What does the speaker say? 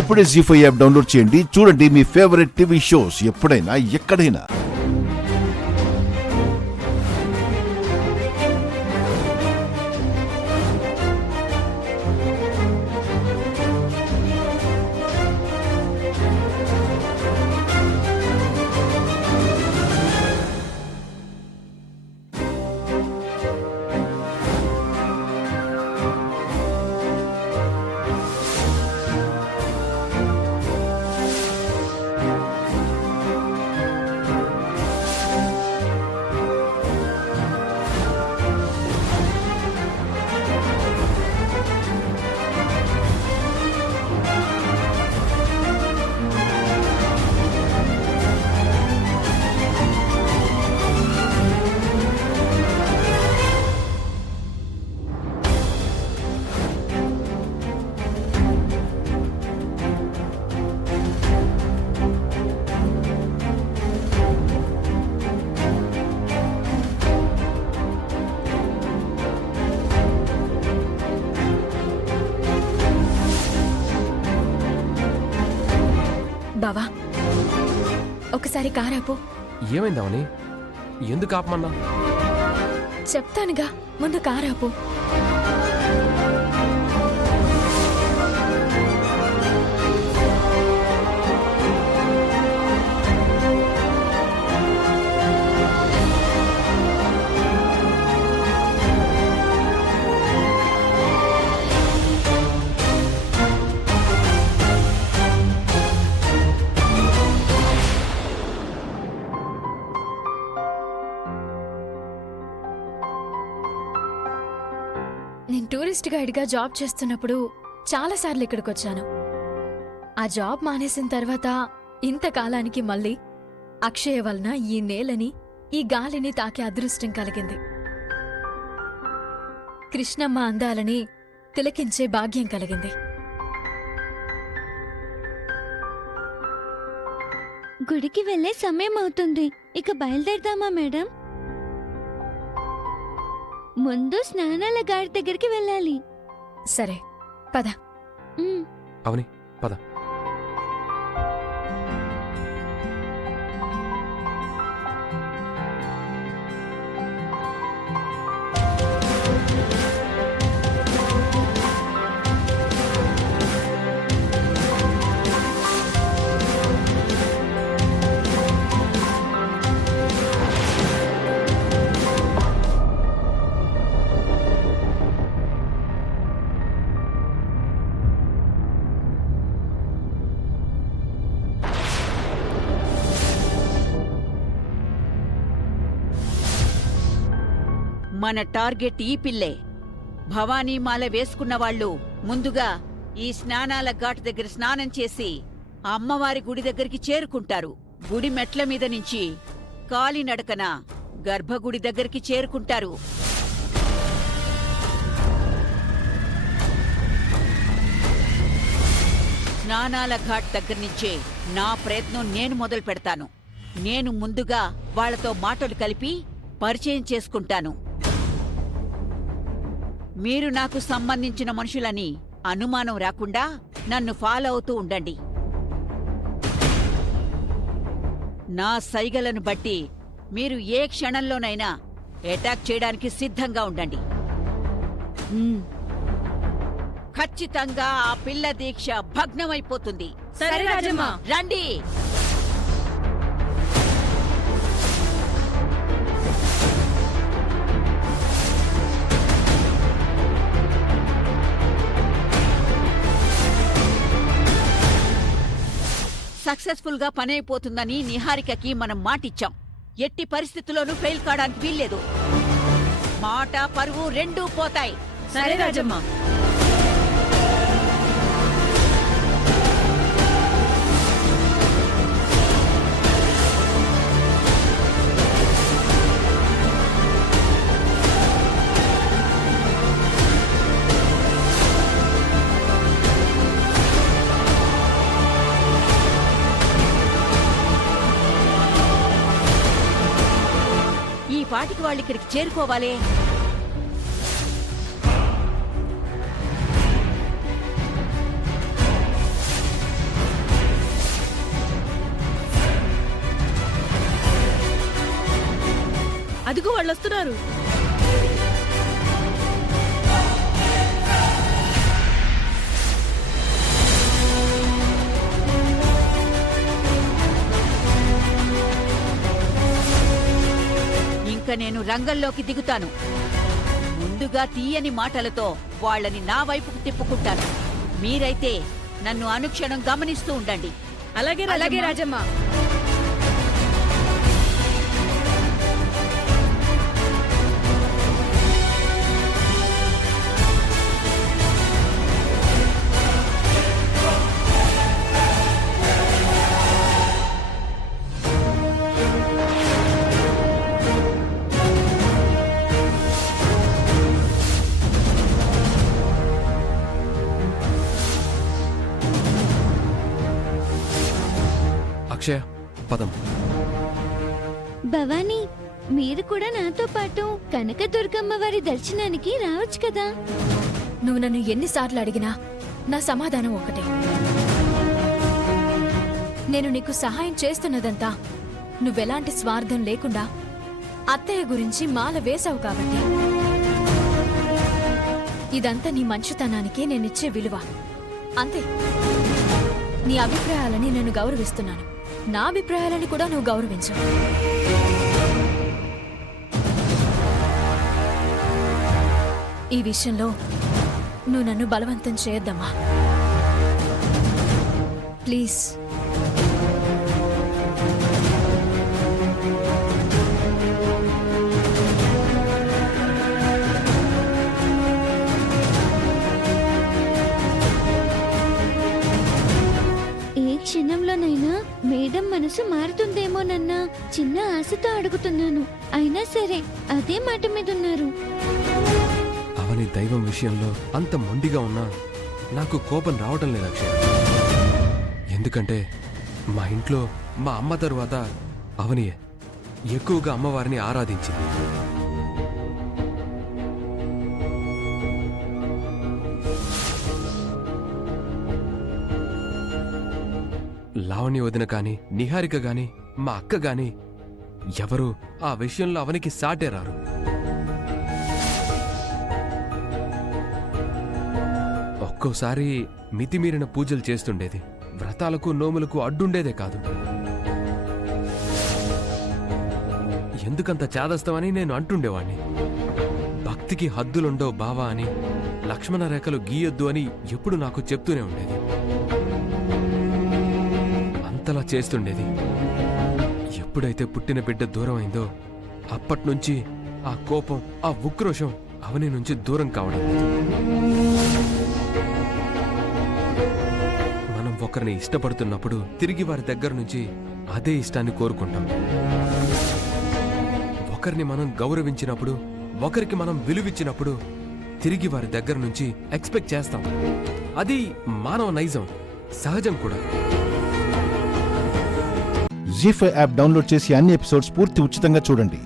ఇప్పుడే జీ5 app download చేయండి. చూడండి మీ ఫేవరెట్ టీవీ షోస్ ఎప్పుడైనా ఎక్కడైనా. బావా, ఒకసారి కారాపు. ఏమైందావని? ఎందుకు ఆపమన్నా? చెప్తానుగా, ముందు కారాపు. నేను టూరిస్ట్ గైడ్గా జాబ్ చేస్తున్నప్పుడు చాలాసార్లు ఇక్కడికి వచ్చాను. ఆ జాబ్ మానేసిన తర్వాత ఇంతకాలానికి మళ్ళీ అక్షయ వలన ఈ నేలని, ఈ గాలిని తాకే అదృష్టం కలిగింది. కృష్ణమ్మ అందాలని తిలకించే భాగ్యం కలిగింది. గుడికి వెళ్ళే సమయం అవుతుంది. ఇక బయలుదేరదామా మేడం? ముందు స్నానాల గాడి దగ్గరికి వెళ్ళాలి. సరే, పద. అవని పద. మన టార్గెట్ ఈ పిల్లే. భవానీమాల వేసుకున్న వాళ్ళు ముందుగా ఈ స్నానాల ఘాట్ దగ్గర స్నానం చేసి అమ్మవారి గుడి దగ్గరికి చేరుకుంటారు. గుడి మెట్ల మీద నుంచి కాలినడకన గర్భగుడి దగ్గరికి చేరుకుంటారు. స్నానాల ఘాట్ దగ్గర నుంచే నా ప్రయత్నం నేను మొదలు పెడతాను. నేను ముందుగా వాళ్లతో మాటలు కలిపి పరిచయం చేసుకుంటాను. మీరు నాకు సంబంధించిన మనుషులని అనుమానం రాకుండా నన్ను ఫాలో అవుతూ ఉండండి. నా సైగలను బట్టి మీరు ఏ క్షణంలోనైనా అటాక్ చేయడానికి సిద్ధంగా ఉండండి. ఖచ్చితంగా ఆ పిల్ల దీక్ష భగ్నమైపోతుంది. సరే రాజమ్మ, రండి. సక్సెస్ఫుల్ గా పనైపోతుందని నిహారికకి మనం మాటిచ్చాం. ఎట్టి పరిస్థితుల్లోనూ ఫెయిల్ కావడానికి వీల్లేదు. మాట పరువు రెండూ పోతాయి. సరే రాజమ్మ. పాటికి వాళ్ళు ఇక్కడికి చేరుకోవాలి. అదిగో వాళ్ళు వస్తున్నారు. ఇంక నేను రంగంలోకి దిగుతాను. ముందుగా తీయని మాటలతో వాళ్ళని నా వైపుకు తిప్పుకుంటాను. మీరైతే నన్ను అనుక్షణం గమనిస్తూ ఉండండి. అలాగే రాజమ్మ. అక్షయ పదం. భవానీ, మీరు కూడా నాతో పాటు కనకదుర్గమ్మ వారి దర్శనానికి రావచ్చు కదా. నువ్వు నన్ను ఎన్నిసార్లు అడిగినా నా సమాధానం ఒకటే. నేను నీకు సహాయం చేస్తున్నదంతా నువ్వెలాంటి స్వార్థం లేకుండా అత్తయ్య గురించి మాల వేశావు కాబట్టి. ఇదంతా నీ మంచితనానికి నేనిచ్చే విలువ అంతే. నీ అభిప్రాయాలని నేను గౌరవిస్తున్నాను. నా అభిప్రాయాలని కూడా నువ్వు గౌరవించు. ఈ విషయంలో నువ్వు నన్ను బలవంతం చేయొద్దమ్మా, ప్లీజ్. ఏ క్షణంలోనైనా మేడం మనసు మారుతుందేమోనన్న చిన్న ఆశతో అడుగుతున్నాను. అయినా సరే అదే మాట మీద ఉన్నారు. అవని దైవం విషయంలో అంత మొండిగా ఉన్నా నాకు కోపం రావటం లేదు అక్షయ. ఎందుకంటే మా ఇంట్లో మా అమ్మ తరువాత అవనియే ఎక్కువగా అమ్మవారిని ఆరాధించింది. లావణ్య వదిన కాని, నిహారిక గాని, మా అక్క గాని ఎవరు ఆ విషయంలో అవనికి సాటే రారు. ఒక్కోసారి మితిమీరిన పూజలు చేస్తుండేది. వ్రతాలకు నోములకు అడ్డుండేదే కాదు. ఎందుకంత చాదస్తమని నేను అంటుండేవాణ్ణి. భక్తికి హద్దులుండో బావా అని, లక్ష్మణ రేఖలు గీయొద్దు అని ఎప్పుడు నాకు చెప్తూనే ఉండేది. అంతలా చేస్తుండేది. ఎప్పుడైతే పుట్టిన బిడ్డ దూరం అయిందో అప్పట్నుంచి ఆ కోపం, ఆ ఉక్రోషం అవని నుంచి దూరం కావడం లేదు. మనం ఒకరిని ఇష్టపడుతున్నప్పుడు తిరిగి వారి దగ్గర నుంచి అదే ఇష్టాన్ని కోరుకుంటాం. ఒకరిని మనం గౌరవించినప్పుడు, ఒకరికి మనం విలువిచ్చినప్పుడు తిరిగి వారి దగ్గర నుంచి ఎక్స్పెక్ట్ చేస్తాం. అది మానవ నైజం, సహజం కూడా. జీ5 యాప్ డౌన్లోడ్ చేసి అన్ని ఎపిసోడ్స్ పూర్తి ఉచితంగా చూడండి.